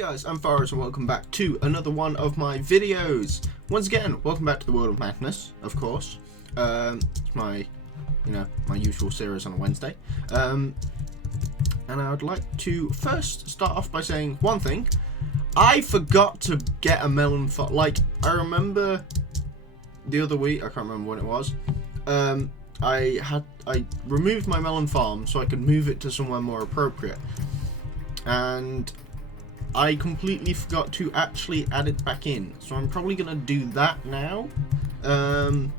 guys, I'm Farrahs and welcome back to another one of my videos. Once again, welcome back to the World of Madness, of course. It's my usual series on a Wednesday. And I would like to first start off by saying one thing. I forgot to get a melon farm. Like, I remember the other week, I can't remember when it was, I removed my melon farm so I could move it to somewhere more appropriate. And I completely forgot to actually add it back in, so I'm probably going to do that now. So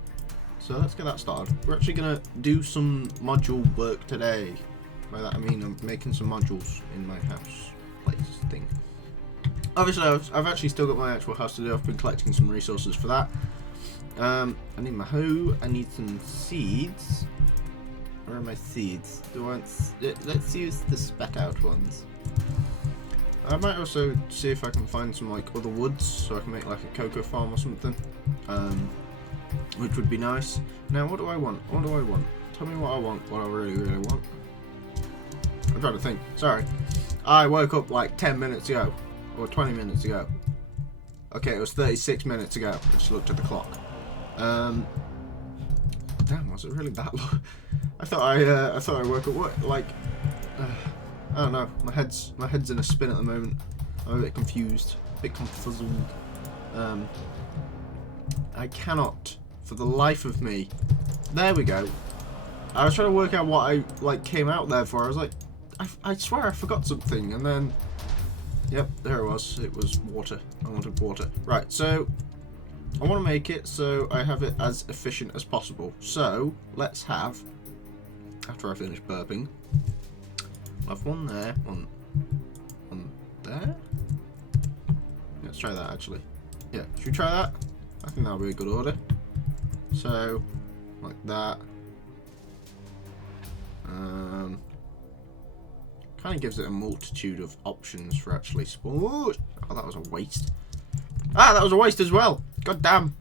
let's get that started. We're actually going to do some module work today. By that I mean I'm making some modules in my house place thing. Obviously I've actually still got my actual house to do. I've been collecting some resources for that. I need my hoe, I need some seeds. Where are my seeds? Let's use the spat out ones. I might also see if I can find some like other woods so I can make like a cocoa farm or something, which would be nice. Now what do I want? What do I want? Tell me what I want, what I really want. I'm trying to think. Sorry. I woke up like 10 minutes ago, or 20 minutes ago. Okay, it was 36 minutes ago. I just looked at the clock. Damn, was it really that long? I thought I woke up what like. I don't know. My head's in a spin at the moment. I'm a bit confused, a bit confuzzled. I cannot, for the life of me. There we go. I was trying to work out what I like came out there for. I was like, I swear I forgot something, and then, yep, there it was. It was water. I wanted water. Right. So I want to make it so I have it as efficient as possible. So let's have, after I finish burping. I've one there, one there. Let's try that actually. Yeah, should we try that? I think that'll be a good order. So, like that. Kind of gives it a multitude of options for actually spawn. Oh, that was a waste. Ah, that was a waste as well. God damn.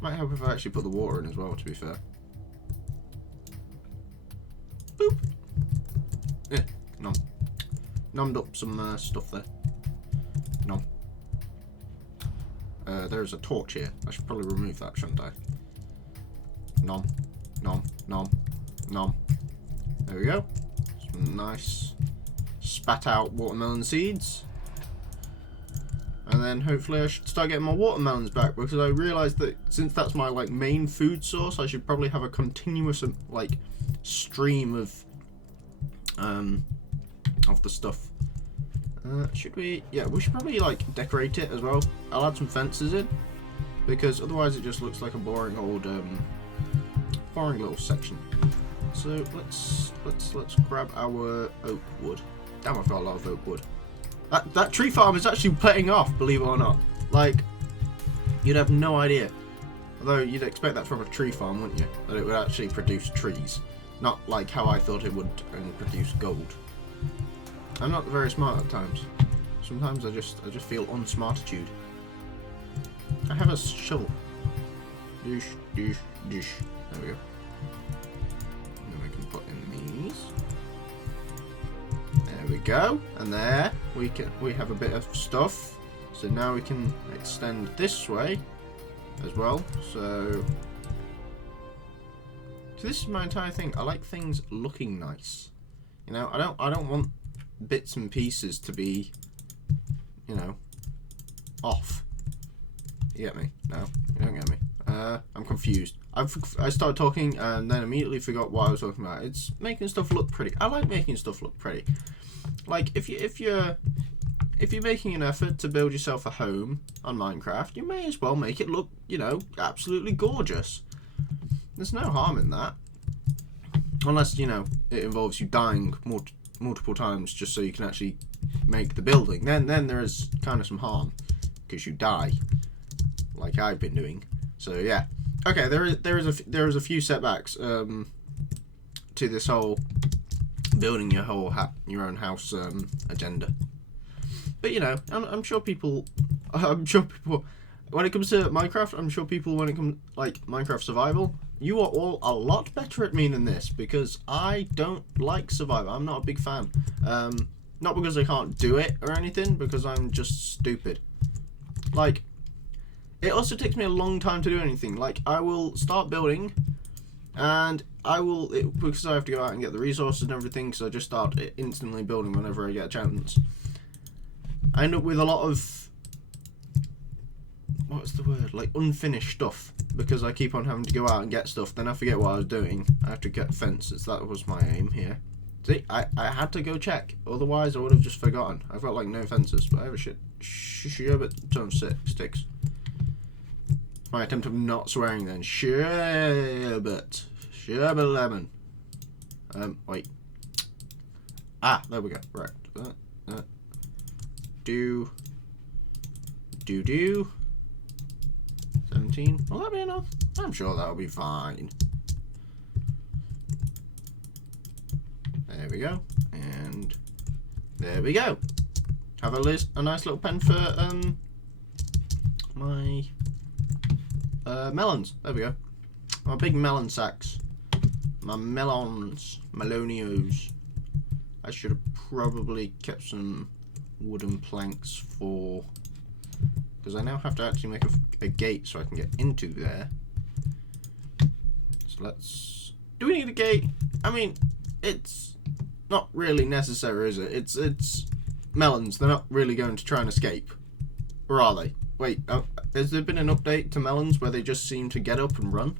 Might help if I actually put the water in as well, to be fair. Boop. Yeah, nom. Nommed up some stuff there. Nom. There's a torch here. I should probably remove that, shouldn't I? Nom. Nom. Nom. Nom. There we go. Some nice spat out watermelon seeds. And then hopefully I should start getting my watermelons back, because I realised that since that's my like main food source, I should probably have a continuous like stream of the stuff. Should we? Yeah, we should probably like decorate it as well. I'll add some fences in, because otherwise it just looks like a boring old boring little section. So let's grab our oak wood. Damn, I've got a lot of oak wood. That tree farm is actually paying off, believe it or not. Like, you'd have no idea. Although you'd expect that from a tree farm, wouldn't you? That it would actually produce trees. Not like how I thought it would and produce gold. I'm not very smart at times. Sometimes I just feel unsmartitude. I have a shovel. Dish, dish, dish. There we go. And then we can put in these. There we go. And there we have a bit of stuff. So now we can extend this way as well. So this is my entire thing. I like things looking nice. You know, I don't want bits and pieces to be, you know, off. You get me? No, you don't get me. I'm confused. I started talking and then immediately forgot what I was talking about. It's making stuff look pretty. I like making stuff look pretty. Like if you're making an effort to build yourself a home on Minecraft, you may as well make it look, you know, absolutely gorgeous. There's no harm in that. Unless, you know, it involves you dying multiple times just so you can actually make the building. Then there is kind of some harm, because you die, like I've been doing. So yeah. Okay, there is a few setbacks to this whole building your own house agenda. But you know, I'm sure people when it comes to Minecraft, I'm sure people when it comes like Minecraft survival, you are all a lot better at me than this, because I don't like survival. I'm not a big fan. Not because I can't do it or anything, because I'm just stupid. Like, it also takes me a long time to do anything. Like, I will start building, and because I have to go out and get the resources and everything, so I just start instantly building whenever I get a chance. I end up with a lot of, what's the word, like unfinished stuff, because I keep on having to go out and get stuff, then I forget what I was doing. I have to get fences, that was my aim here. See, I had to go check, otherwise I would have just forgotten. I've got like no fences, but I have a shit ton of sticks. My attempt of not swearing then. Sherbet lemon. Wait. Ah, there we go. Right. Do 17. Will that be enough? I'm sure that'll be fine. There we go. And there we go. Have a nice little pen for my melons. There we go. My big melon sacks. My melonios. I should have probably kept some wooden planks for, because I now have to actually make a gate so I can get into there. So let's. Do we need a gate? I mean, it's not really necessary, is it? It's melons. They're not really going to try and escape, or are they? Wait, has there been an update to melons where they just seem to get up and run?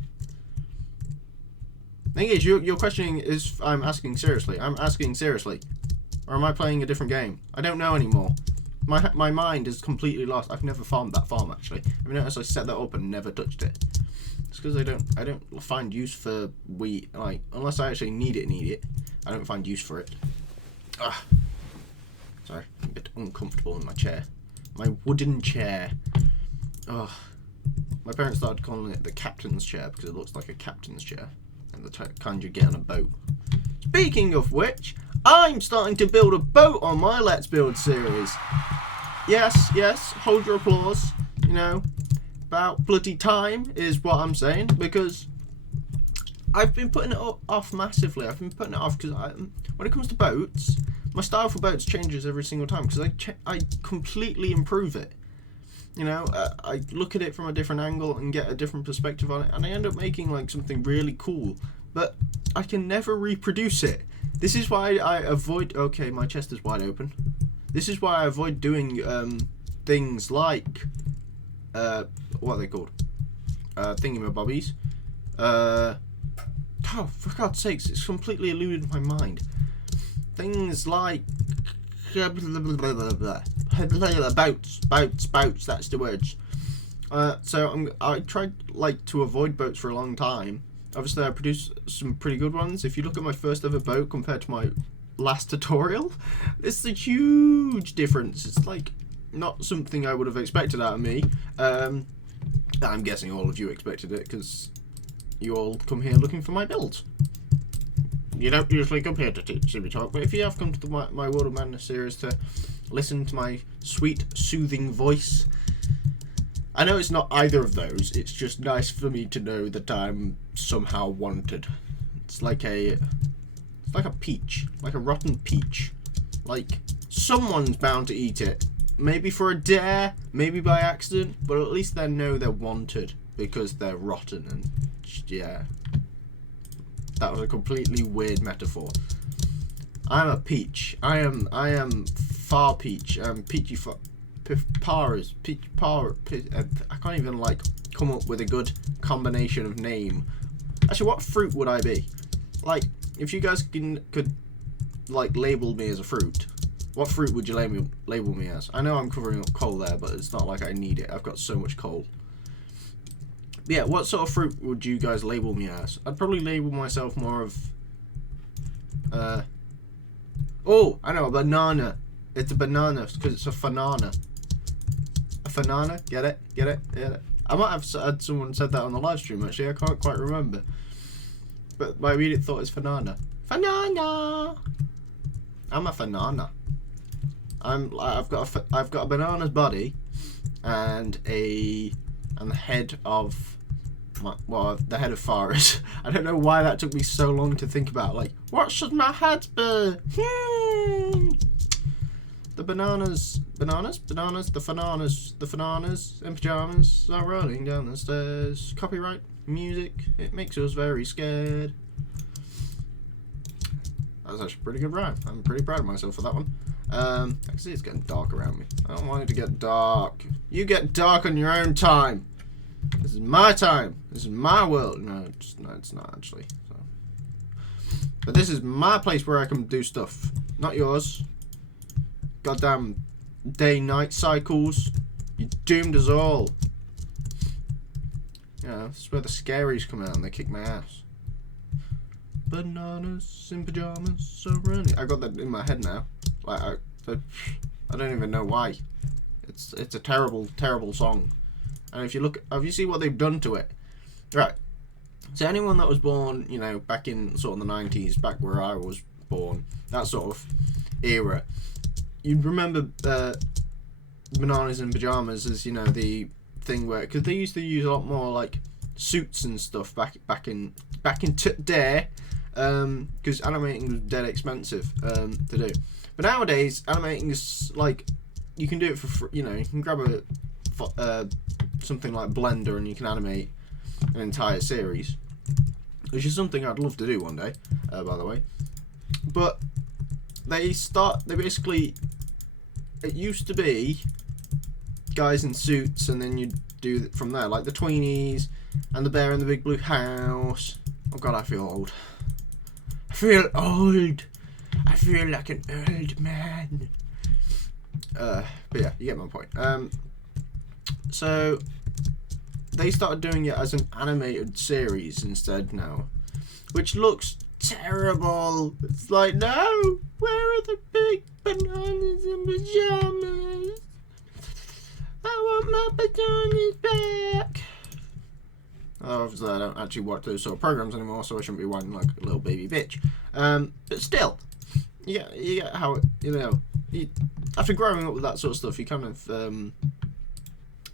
Thing is, your questioning is I'm asking seriously. I'm asking seriously. Or am I playing a different game? I don't know anymore. My mind is completely lost. I've never farmed that farm actually. Have you noticed I set that up and never touched it? It's because I don't find use for wheat. Like, unless I actually need it. I don't find use for it. Ah. Sorry, I'm a bit uncomfortable in my chair. My wooden chair. Oh. My parents started calling it the captain's chair because it looks like a captain's chair. And the kind you get on a boat. Speaking of which, I'm starting to build a boat on my Let's Build series. Yes, hold your applause. You know, about bloody time is what I'm saying, because I've been putting it off massively. I've been putting it off because when it comes to boats, my style for boats changes every single time because I completely improve it. You know, I look at it from a different angle and get a different perspective on it, and I end up making like something really cool, but I can never reproduce it. This is why I avoid. Okay, my chest is wide open. This is why I avoid doing things like what are they called? Thingamabobbies. Oh, for God's sakes, it's completely eluded my mind. Things like boats, that's the words. So I tried like to avoid boats for a long time. Obviously I produced some pretty good ones. If you look at my first ever boat compared to my last tutorial, it's a huge difference. It's like not something I would have expected out of me. I'm guessing all of you expected it because you all come here looking for my builds. You don't usually come here to see me talk, but if you have come to my World of Madness series to listen to my sweet, soothing voice, I know it's not either of those. It's just nice for me to know that I'm somehow wanted. It's like a peach, like a rotten peach. Like someone's bound to eat it. Maybe for a dare, maybe by accident, but at least they know they're wanted because they're rotten. And yeah. That was a completely weird metaphor. I'm a peach. I am far peach. Peachy far. Farrahs. Peach par. I can't even like come up with a good combination of name. Actually, what fruit would I be? Like, if you guys could like label me as a fruit, what fruit would you label me as? I know I'm covering up coal there, but it's not like I need it. I've got so much coal. Yeah, what sort of fruit would you guys label me as? I'd probably label myself more of... Oh, I know, a banana. It's a banana, because it's a fanana. A fanana? Get it? Get it? Get it? I might have had someone said that on the live stream, actually. I can't quite remember. But my immediate thought is fanana. Fanana! I'm a fanana. I've got a banana's body and the head of the head of Farrahs. I don't know why that took me so long to think about. Like, what should my head be? bananas, the bananas in pajamas are running down the stairs. Copyright music, it makes us very scared. That's actually a pretty good rhyme. I'm pretty proud of myself for that one. I can see it's getting dark around me. I don't want it to get dark. You get dark on your own time. This is my time. This is my world. No, it's not actually. So. But this is my place where I can do stuff, not yours. Goddamn day-night cycles. You doomed us all. You know, this is where the scaries come out and they kick my ass. Bananas in pajamas so running. I got that in my head now. Like I don't even know why. It's a terrible song. And if you see what they've done to it, right? So anyone that was born, you know, back in sort of the 90s, back where I was born, that sort of era, you'd remember bananas in pajamas as, you know, the thing where, because they used to use a lot more like suits and stuff back in today, because animating was dead expensive to do. But nowadays, animating is like, you can do it for free. You know, you can grab something like Blender and you can animate an entire series, which is something I'd love to do one day, by the way. But they basically, it used to be guys in suits, and then you'd do it from there, like the Tweenies and the Bear in the Big Blue House. Oh god, I feel old. I feel old. I feel like an old man. But yeah, you get my point. So they started doing it as an animated series instead now, which looks terrible. It's like, no, where are the big bananas in pajamas? I want my pajamas back. Obviously, I don't actually watch those sort of programs anymore, so I shouldn't be whining like a little baby bitch. But still, you get how it, you know, after growing up with that sort of stuff, you kind of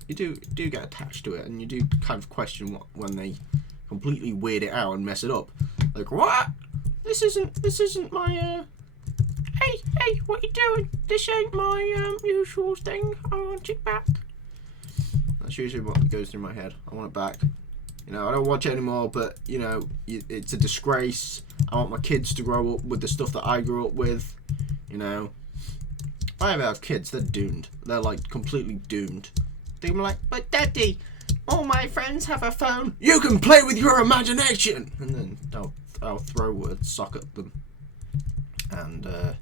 you do get attached to it, and you do kind of question when they completely weird it out and mess it up. Like, what? This isn't my hey, what you doing? This ain't my usual thing. I want it back. That's usually what goes through my head. I want it back. You know, I don't watch it anymore, but, you know, it's a disgrace. I want my kids to grow up with the stuff that I grew up with. You know, if I ever have kids, they're doomed. They're, like, completely doomed. They're like, but Daddy, all my friends have a phone. You can play with your imagination! And then I'll throw a sock at them. And, I'm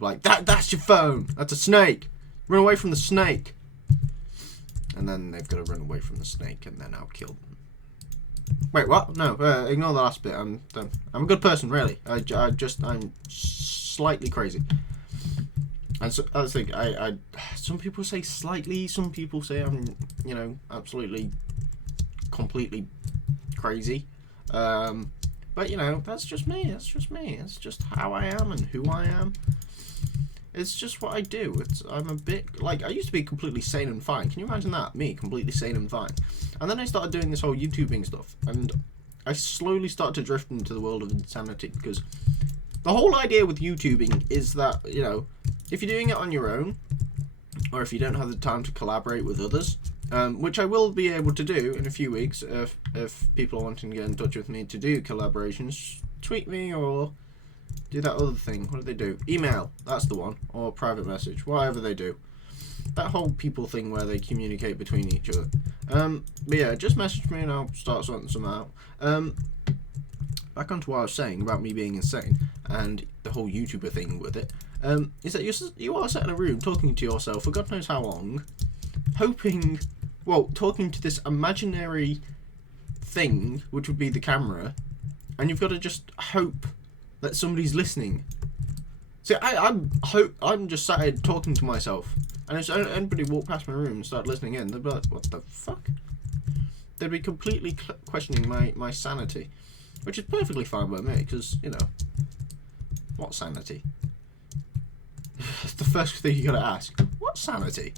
like, that's your phone. That's a snake. Run away from the snake. And then they've got to run away from the snake, and then I'll kill them. Wait, what? No, ignore the last bit. I'm a good person, really. I'm slightly crazy. And so I think some people say slightly, some people say I'm, you know, absolutely, completely crazy. But you know, that's just me. That's just me. It's just how I am and who I am. It's just what I do. I'm a bit, like, I used to be completely sane and fine. Can you imagine that? Me, completely sane and fine. And then I started doing this whole YouTubing stuff, and I slowly started to drift into the world of insanity, because the whole idea with YouTubing is that, you know, if you're doing it on your own, or if you don't have the time to collaborate with others, which I will be able to do in a few weeks, if people are wanting to get in touch with me to do collaborations, tweet me or do that other thing. What do they do? Email, that's the one, or private message, whatever they do. That whole people thing where they communicate between each other. But yeah, just message me and I'll start sorting some out. Back onto what I was saying about me being insane and the whole YouTuber thing with it, is that you are sat in a room talking to yourself for God knows how long, hoping, well, talking to this imaginary thing, which would be the camera, and you've got to just hope that somebody's listening. See, I'm just sat here talking to myself, and if anybody walked past my room and started listening in, they'd be like, what the fuck? They'd be completely questioning my sanity, which is perfectly fine by me, because, you know, what sanity? The first thing you gotta ask, what sanity?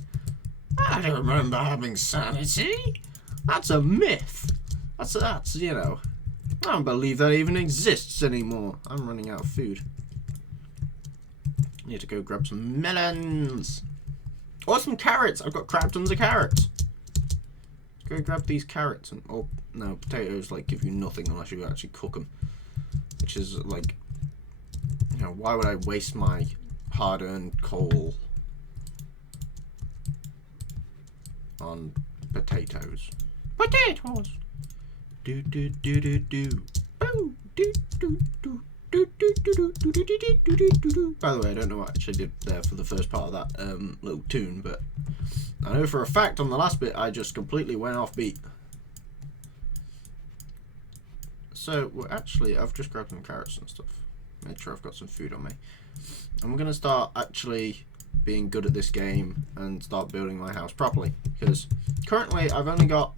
I don't remember having sanity. That's a myth. That's you know, I don't believe that even exists anymore. I'm running out of food. Need to go grab some melons. Or some carrots. I've got crap tons of carrots. Go grab these carrots. And oh, no, potatoes, like, give you nothing unless you actually cook them. Which is, like, you know, why would I waste my hard-earned coal on potatoes? Potatoes! Do do do do do. Boo! Do do do. By the way, I don't know what I actually did there for the first part of that little tune, but I know for a fact on the last bit I just completely went off beat. So, well, actually, I've just grabbed some carrots and stuff. Made sure I've got some food on me. I'm going to start actually being good at this game and start building my house properly, because currently I've not even got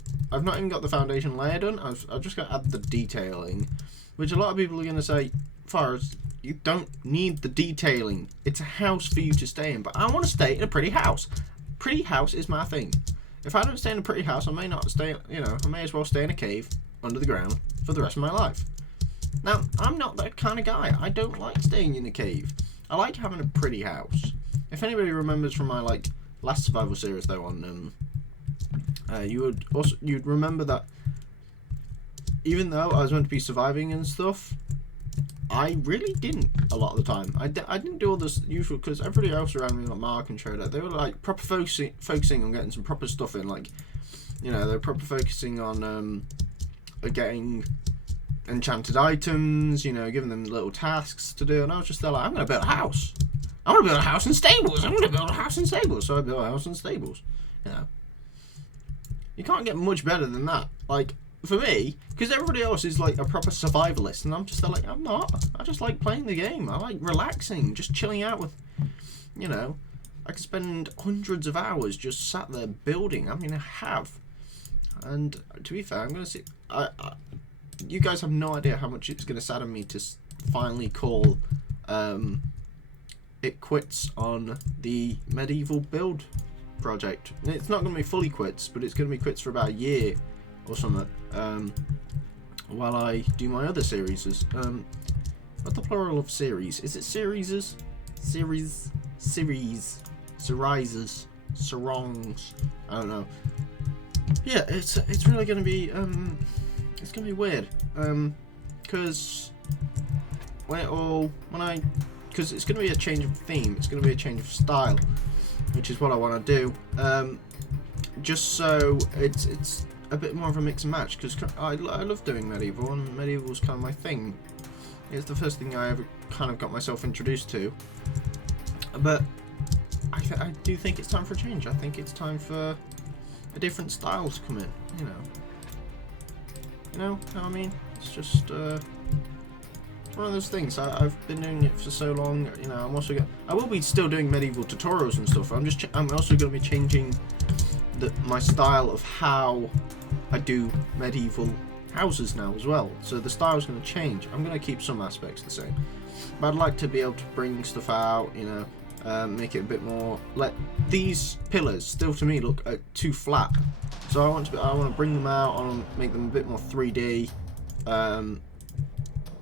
the foundation layer done. I've just got to add the detailing, which a lot of people are going to say, Farrahs, you don't need the detailing. It's a house for you to stay in. But I want to stay in a pretty house. Pretty house is my thing. If I don't stay in a pretty house, I may not stay, you know, I may as well stay in a cave under the ground for the rest of my life. Now, I'm not that kind of guy. I don't like staying in a cave. I like having a pretty house. If anybody remembers from my, like, last survival series though on, you'd remember that even though I was meant to be surviving and stuff, I really didn't a lot of the time. I didn't do all this usual, because everybody else around me, like Mark and Schroeder, they were like proper focusing on getting some proper stuff in. Like, you know, they were proper focusing on getting enchanted items, you know, giving them little tasks to do. And I was just there like, I'm going to build a house. I want to build a house in stables. I'm going to build a house in stables. So I built a house in stables. You know, you can't get much better than that. Like, for me, because everybody else is like a proper survivalist, and I'm just like, I'm not. I just like playing the game. I like relaxing, just chilling out with, you know, I could spend hundreds of hours just sat there building. I mean, I have. And to be fair, I'm going to see, you guys have no idea how much it's going to sadden me to finally call it quits on the medieval build project. It's not going to be fully quits, but it's going to be quits for about a year or something, while I do my other series. What's the plural of series? Is it serieses? Series? Series? Sarongs? I don't know. Yeah, it's really gonna be it's gonna be weird, because because it's gonna be a change of theme. It's gonna be a change of style, which is what I want to do. Just so it's a bit more of a mix and match, because I love doing medieval, and medieval is kind of my thing. It's the first thing I ever kind of got myself introduced to. But I do think it's time for a change. I think it's time for a different style to come in. You know what I mean? It's just one of those things. I've been doing it for so long. You know, I will be still doing medieval tutorials and stuff. I'm also going to be changing my style of how I do medieval houses now as well. So the style's going to change. I'm going to keep some aspects the same, but I'd like to be able to bring stuff out, you know, make it a bit more, let these pillars still to me look too flat. So I want to bring them out, I want to make them a bit more 3D.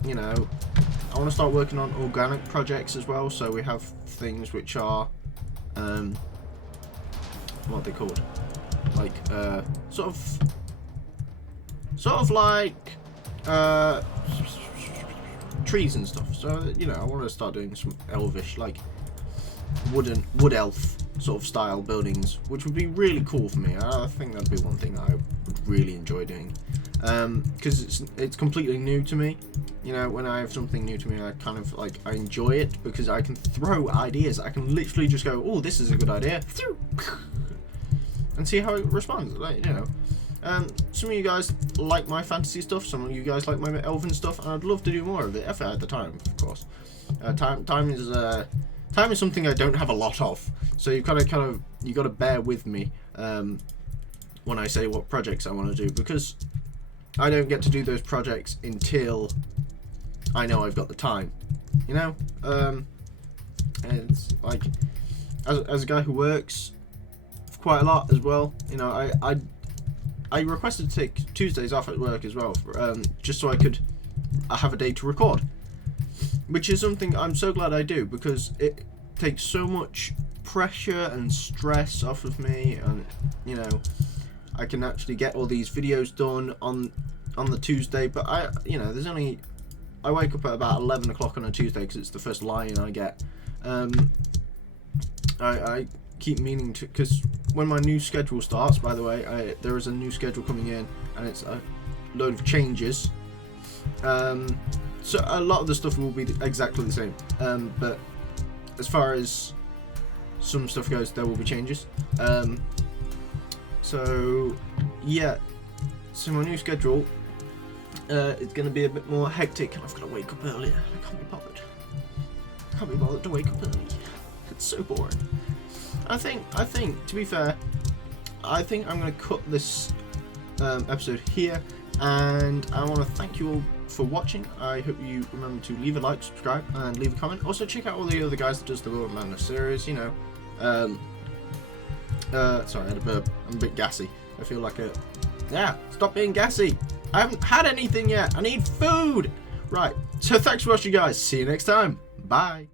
You know, I want to start working on organic projects as well, so we have things which are what are they called, like sort of like trees and stuff. So, you know, I want to start doing some elvish, like wood elf sort of style buildings, which would be really cool for me. I think that'd be one thing I would really enjoy doing, because it's completely new to me. You know, when I have something new to me, I kind of like, I enjoy it because I can throw ideas. I can literally just go, oh, this is a good idea, and see how it responds. Like, you know, some of you guys like my fantasy stuff, some of you guys like my elven stuff, and I'd love to do more of it if I had the time, of course. Time is something I don't have a lot of, so you got to bear with me when I say what projects I want to do, because I don't get to do those projects until I know I've got the time, you know. And it's like, as a guy who works quite a lot as well, you know, I requested to take Tuesdays off at work as well, just so I have a day to record, which is something I'm so glad I do, because takes so much pressure and stress off of me, and you know, I can actually get all these videos done on the Tuesday. But I wake up at about 11 o'clock on a Tuesday because it's the first line I get. I keep meaning to, because when my new schedule starts, by the way, there is a new schedule coming in, and it's a load of changes. So a lot of the stuff will be exactly the same, but as far as some stuff goes, there will be changes. So yeah, so my new schedule is going to be a bit more hectic, and I've got to wake up earlier. I can't be bothered. I can't be bothered to wake up early. It's so boring. I think to be fair, I think I'm going to cut this episode here, and I want to thank you all for watching. I hope you remember to leave a like, subscribe, and leave a comment. Also check out all the other guys that does the World Madness series, you know. Sorry, I had a burp. I'm a bit gassy. I feel like a... Yeah, stop being gassy. I haven't had anything yet. I need food. Right, so thanks for watching, guys. See you next time. Bye.